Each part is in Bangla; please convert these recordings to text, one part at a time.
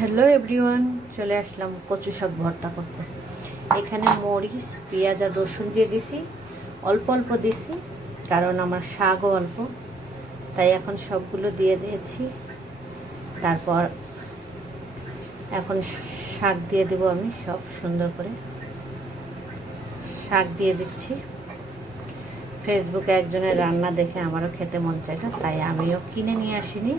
হ্যালো এভরিওয়ান, চলে আসলাম কচু শাক ভর্তা করতে। এখানে মরিচ, পেঁয়াজ আর রসুন দিয়ে দিছি, অল্প অল্প দিছি কারণ আমার শাকও অল্প, তাই এখন সবগুলো দিয়ে দিয়েছি। তারপর এখন শাক দিয়ে দেবো, আমি সব সুন্দর করে শাক দিয়ে দিচ্ছি। ফেসবুকে একজনের রান্না দেখে আমারও খেতে মন চাইল, তাই আমিও কিনে নিয়ে আসিনি,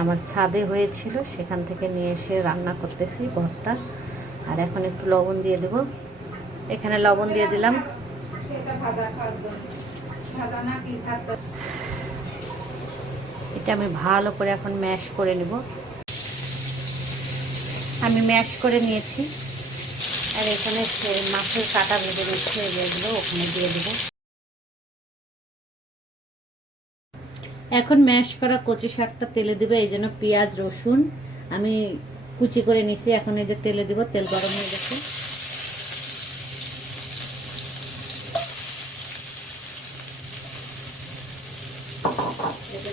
আমার ছাদে হয়েছিল, সেখান থেকে নিয়ে এসে রান্না করতেছি ভর্তা। আর এখন একটু লবণ দিয়ে দেব, এখানে লবণ দিয়ে দিলাম। এটা আমি ভালো করে এখন ম্যাশ করে নেব। আমি ম্যাশ করে নিয়েছি, আর এখানে মাছের কাটা ভেজে নিচ্ছে, এগুলো ওখানে দিয়ে দেবো। এখন ম্যাশ করা কচু শাকটা তেলে দেবে, এই জন্য পেঁয়াজ রসুন আমি কুচি করে নিছি, এখন এদের তেলে দেবো। তেল গরম হয়ে গেছে,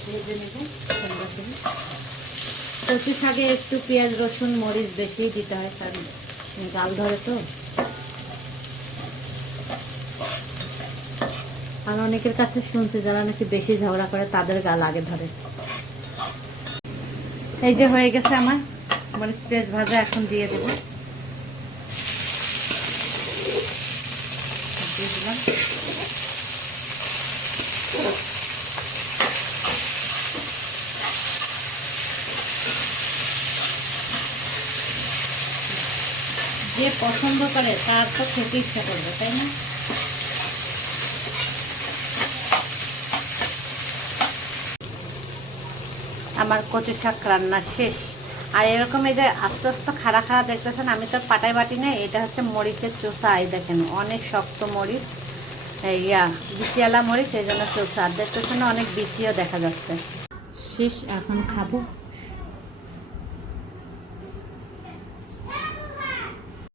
ভেজে নেব। কচু শাকে একটু পেঁয়াজ রসুন মরিচ বেশি দিতে হয়, কারণ গাল ধরে তো। আর অনেকের কাছে শুনছি যারা নাকি বেশি ঝগড়া করে তাদের গাল আগে ধরে। এই যে হয়ে গেছে আমার মরিচ পেঁয়াজ ভাজা, এখন দিয়ে দেবো। দিয়ে দিলাম। যে পছন্দ করে তার তো খেতে ইচ্ছা করবে, তাই না? আমার কচু শাক রান্না শেষ। আর এরকম এই যে আস্তে আস্তে খাড়া খাড়া দেখতেছেন, আমি তো পাটায় বাটি না, এটা হচ্ছে মরিচের চোষা। এই দেখেন অনেক শক্ত মরিচ, বিচিয়ালা মরিচ, এই জন্য চোষা। আর দেখতেছেন অনেক বিচিও দেখা যাচ্ছে। শেষ, এখন খাবো।